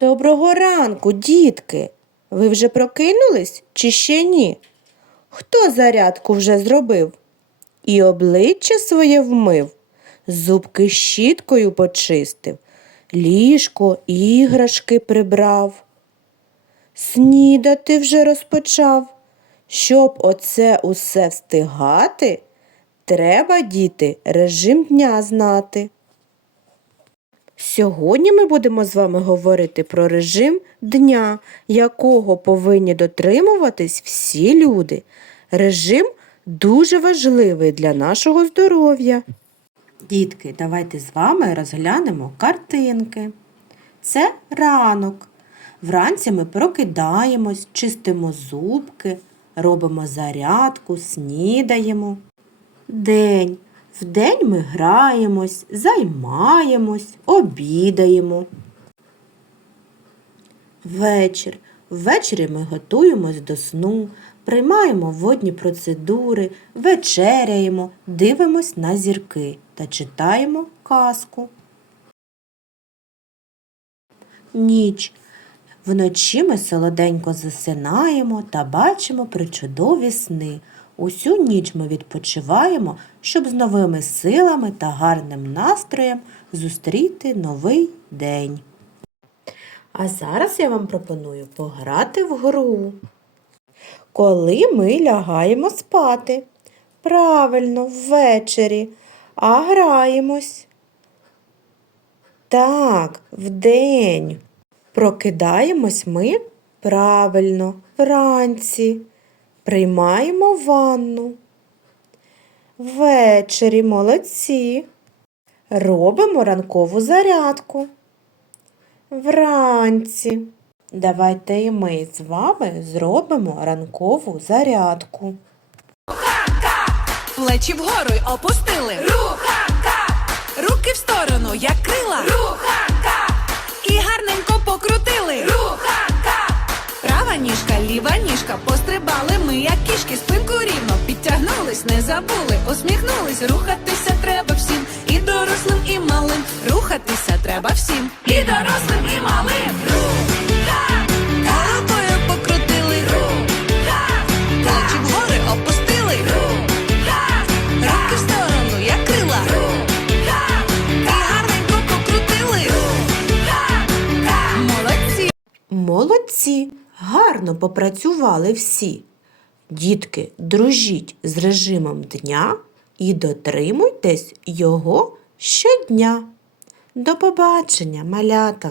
Доброго ранку, дітки. Ви вже прокинулись чи ще ні? Хто зарядку вже зробив? І обличчя своє вмив, зубки щіткою почистив, ліжко, іграшки прибрав. Снідати вже розпочав. Щоб оце усе встигати, треба, діти, режим дня знати. Сьогодні ми будемо з вами говорити про режим дня, якого повинні дотримуватись всі люди. Режим дуже важливий для нашого здоров'я. Дітки, давайте з вами розглянемо картинки. Це ранок. Вранці ми прокидаємось, чистимо зубки, робимо зарядку, снідаємо. День. Вдень ми граємось, займаємось, обідаємо. Вечір. Ввечері ми готуємось до сну, приймаємо водні процедури, вечеряємо, дивимось на зірки та читаємо казку. Ніч. Вночі ми солоденько засинаємо та бачимо причудові сни. Усю ніч ми відпочиваємо, щоб з новими силами та гарним настроєм зустріти новий день. А зараз я вам пропоную пограти в гру. Коли ми лягаємо спати? Правильно, ввечері, а граємось. Так, вдень. Прокидаємось ми правильно, вранці. Приймаємо ванну. Ввечері молодці. Робимо ранкову зарядку. Вранці. Давайте і ми з вами зробимо ранкову зарядку. Плечі вгору й опустили. Руханка! Руки в сторону, як крила. Руханка! І гарненько покрутили. Ніжка, пострибали ми, як кішки, спинку рівно підтягнулись, не забули, усміхнулись. Рухатися треба всім, і дорослим, і малим. Рухатися треба всім, і дорослим, і малим. Головою покрутили. Руханка! Плечі вгори опустили. Руханка! Руки в сторону, як крила. Руханка! І гарненько покрутили. Руханка! Молодці! Молодці, гарно попрацювали всі. Дітки, дружіть з режимом дня і дотримуйтесь його щодня. До побачення, малята!